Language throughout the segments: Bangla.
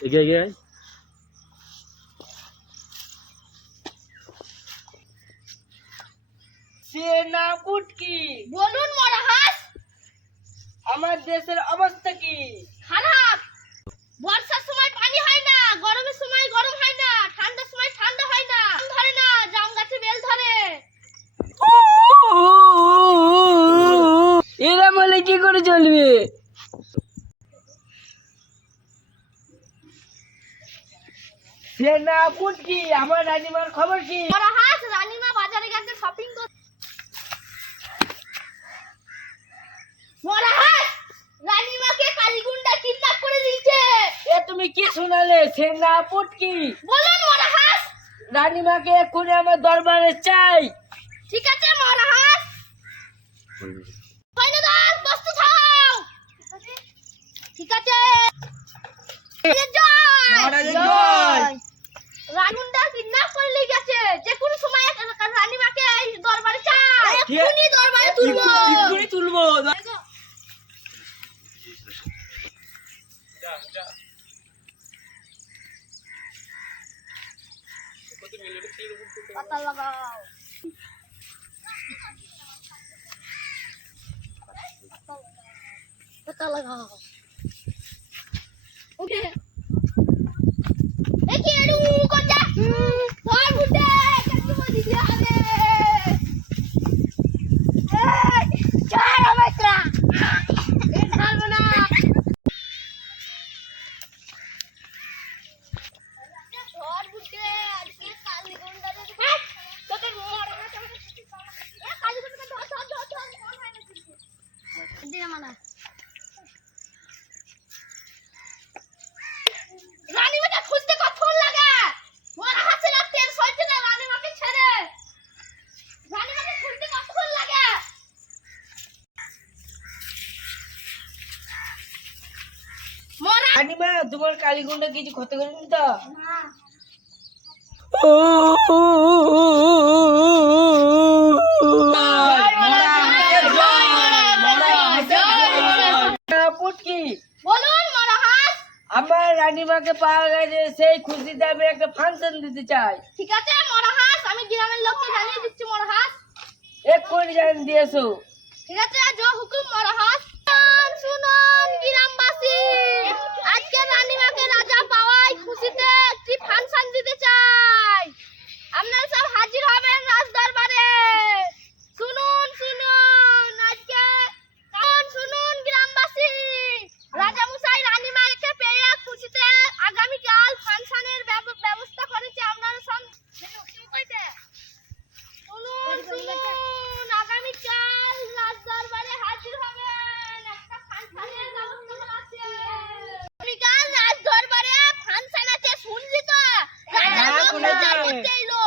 এগিয়ে এগিয়ে আয়। সেনা কুটকি। বলুন মরাহাস। আমার দেশের অবস্থা কি? খারাপ। বর্ষার সময় পানি হয় না গরমের সময় গরম হয় না ঠান্ডার সময় ঠান্ডা হয় না। ধরে না জাম গাছে বেল ধরে। এরা বলে কি করে চলবে? সেনা কুটকি আমার রানিমার খবর কি? রানীমা বাজারে গেছে শপিং করতে। মরাহাস রানীমাকে কালীগুন্ডা কিডন্যাপ করে দিয়েছে। এ তুমি কি শোনালে? সেনা পুটকি বলুন মরাহাস রানিমাকে এক্ষুনি আমার দরবারে চাই। ঠিক আছে প্রস্তুত হও। ঠিক আছে। জয়। মহারাজের জয়। রানুন্ডা কিডন্যাপ করে নিয়ে গেছে যে কোনো সময় একটা রানীমাকে এই দরবারে চাই ঠিক- এক্ষুনি দরবারে তুলবো। এক্ষুনি তুলবো। পাতা লাগাও। পাতা লাগাও। ওকে। মরা রানিমা তোমার কালীগুন্ডা কিছু ক্ষতি করেনি তো? সেনা পুটকি বলুন মরা হাস। আমার রানিমাকে পাওয়া গেছে সেই খুশিতে আমি একটা ফাংশন দিতে চাই। ঠিক আছে মরা আমি গ্রামের লোককে জানিয়ে দিচ্ছি মরা এক্ষুনি জান দিয়েছ। ঠিক আছে জো হুকুম মরা শুনুন, শুনুন গ্রামবাসী আজকে রানীমাকে রাজা পাওয়ায় খুশিতে একটি ফাংশন দিতে চাই আপনারা সব হাজির হবেন রাজ দরবারে শুনুন শুনুন আজকে শুনুন শুনুন গ্রামবাসী রাজা মশাই রানীমাকে পেয়ে খুশিতে আগামীকাল ফাংশনের ব্যবস্থা করেছে আপনারা সব শুনুন শুনুন আগামীকাল রাজ দরবারে হাজির হবেন একটা ফাংশনের ব্যবস্থা করা আছে আগামীকাল রাজ দরবারে ফাংশন আছে শুনলি তো রাজা হ্যাঁ, লোক শুনেছি। রাজা করতে এলো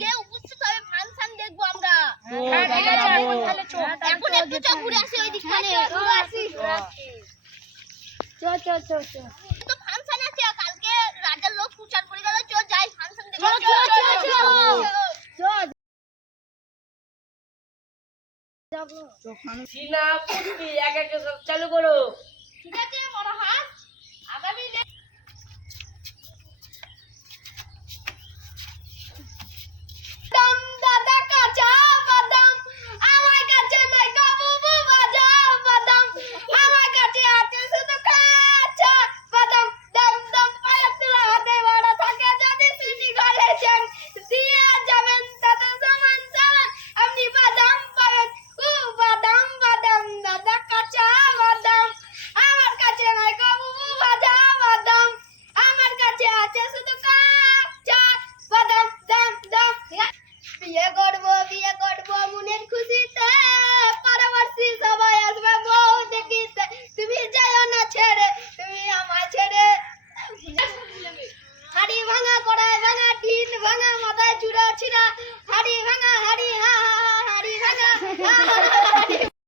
আগামীকাল উপস্থিত হবে ফাংশন দেখব আমরা। হ্যাঁ, ঠিক আছে, এখন তাহলে চল। এখন একটু চোখ ঘুরে আসি ওই দিকখানে তো ফাংশন আছে কালকে রাজার লোক প্রচার করে গেল। চল যাই ফাংশন দেখো সিনা পুটকি এক এক সব চালু করো। ঠিক আছে বড় হাত। আগামী হাড়ি ভাঙা কড়াই ভাঙা টিন ভাঙা মাথায় চূড়া ছিড়া হাড়ি ভাঙা হাড়ি হা